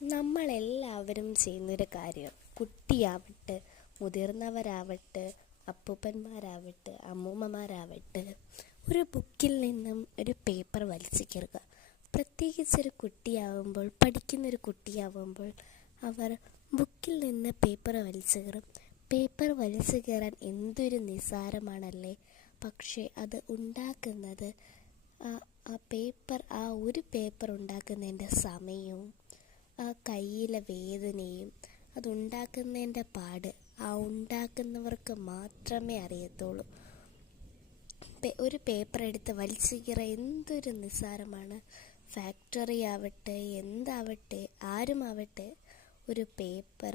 നമ്മളെല്ലാവരും ചെയ്യുന്നൊരു കാര്യം, കുട്ടിയാവട്ടെ, മുതിർന്നവരാവട്ടെ, അപ്പൂപ്പന്മാരാവട്ടെ, അമ്മൂമ്മമാരാവട്ടെ, ഒരു ബുക്കിൽ നിന്നും ഒരു പേപ്പർ വലിച്ചു കീറുക. പ്രത്യേകിച്ചൊരു കുട്ടിയാവുമ്പോൾ, പഠിക്കുന്നൊരു കുട്ടിയാവുമ്പോൾ അവർ ബുക്കിൽ നിന്ന് പേപ്പർ വലിച്ചു കീറും. പേപ്പർ വലിച്ചു കീറാൻ എന്തൊരു നിസ്സാരമാണല്ലേ. പക്ഷേ അത് ഉണ്ടാക്കുന്നത് ആ ഒരു പേപ്പർ ഉണ്ടാക്കുന്നതിൻ്റെ സമയവും ആ കയ്യിലെ വേദനയും അതുണ്ടാക്കുന്നതിൻ്റെ പാട് ആ ഉണ്ടാക്കുന്നവർക്ക് മാത്രമേ അറിയത്തുള്ളൂ. ഒരു പേപ്പർ എടുത്ത് വലിച്ചു കീറുക എന്തൊരു നിസ്സാരമാണ്. ഫാക്ടറി ആവട്ടെ, എന്താവട്ടെ, ആരുമാവട്ടെ, ഒരു പേപ്പർ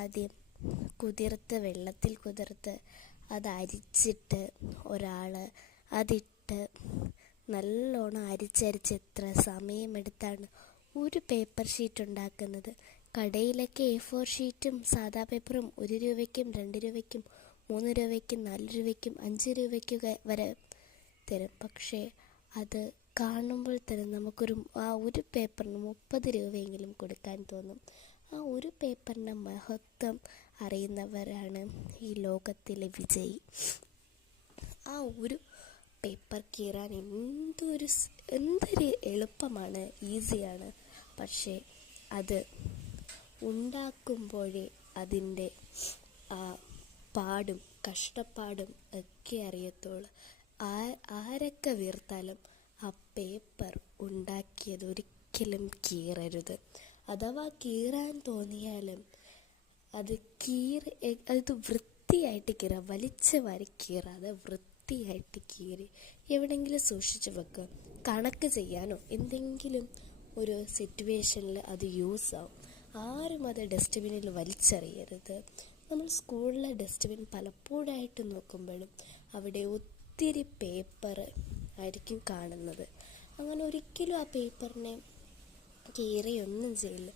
ആദ്യം വെള്ളത്തിൽ കുതിർത്ത് അത് അരിച്ചിട്ട് ഒരാൾ അതിട്ട് നല്ലോണം അരിച്ചരിച്ച് എത്ര സമയമെടുത്താണ് ഒരു പേപ്പർ ഷീറ്റ് ഉണ്ടാക്കുന്നത്. കടയിലൊക്കെ A4 ഷീറ്റും സാദാ പേപ്പറും 1 രൂപയ്ക്കും 2 രൂപയ്ക്കും 3 രൂപയ്ക്കും 4 രൂപയ്ക്കും 5 രൂപയ്ക്കൊക്കെ വരെ തരും. പക്ഷേ അത് കാണുമ്പോൾ തന്നെ നമുക്കൊരു ഒരു പേപ്പറിന് 30 രൂപയെങ്കിലും കൊടുക്കാൻ തോന്നും. ആ ഒരു പേപ്പറിൻ്റെ മഹത്വം അറിയുന്നവരാണ് ഈ ലോകത്തിലെ വിജയി. ആ ഒരു പേപ്പർ കീറാൻ എന്തൊരു എളുപ്പമാണ്, ഈസിയാണ്. പക്ഷേ അത് ഉണ്ടാക്കുമ്പോഴേ അതിൻ്റെ പാടും കഷ്ടപ്പാടും ഒക്കെ അറിയത്തുള്ളൂ. ആരൊക്കെ വീർത്താലും ആ പേപ്പർ ഉണ്ടാക്കിയത് ഒരിക്കലും കീറരുത്. അഥവാ കീറാൻ തോന്നിയാലും അത് വൃത്തിയായിട്ട് കീറുക. വലിച്ച് വാരി കീറാതെ വൃത്തിയായിട്ട് കീറി എവിടെയെങ്കിലും സൂക്ഷിച്ച് വെക്കുക. കണക്ക് ചെയ്യാനോ എന്തെങ്കിലും ഒരു സിറ്റുവേഷനിൽ അത് യൂസ് ആവും. ആരും അത് ഡസ്റ്റ്ബിനിൽ വലിച്ചെറിയരുത്. നമ്മൾ സ്കൂളിലെ ഡസ്റ്റ്ബിൻ പലപ്പോഴായിട്ട് നോക്കുമ്പോഴും അവിടെ ഒത്തിരി പേപ്പർ ആയിരിക്കും കാണുന്നത്. അങ്ങനെ ഒരിക്കലും ആ പേപ്പറിനെ കീറിയൊന്നും ചെയ്യില്ല.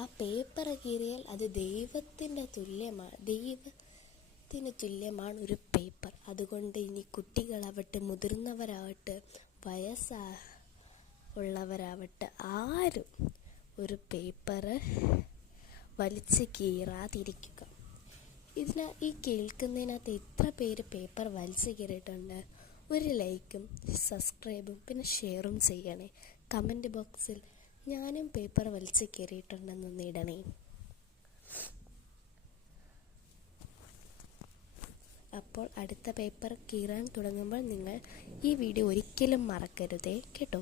ആ പേപ്പർ കീറിയാൽ അത് ദൈവത്തിന് തുല്യമാണ് ഒരു പേപ്പർ. അതുകൊണ്ട് ഇനി കുട്ടികളാവട്ടെ, മുതിർന്നവരാവട്ടെ, ഉള്ളവരാവട്ടെ, ആരും ഒരു പേപ്പർ വലിച്ച് കീറാതിരിക്കുക. ഈ കേൾക്കുന്നതിനകത്ത് എത്ര പേര് പേപ്പർ വലിച്ച് കീറിയിട്ടുണ്ട്? ഒരു ലൈക്കും സബ്സ്ക്രൈബും പിന്നെ ഷെയറും ചെയ്യണേ. കമൻറ്റ് ബോക്സിൽ ഞാനും പേപ്പർ വലിച്ച് കീറിയിട്ടുണ്ടെന്നൊന്ന് ഇടണേ. അപ്പോൾ അടുത്ത പേപ്പർ കീറാൻ തുടങ്ങുമ്പോൾ നിങ്ങൾ ഈ വീഡിയോ ഒരിക്കലും മറക്കരുതേ കേട്ടോ.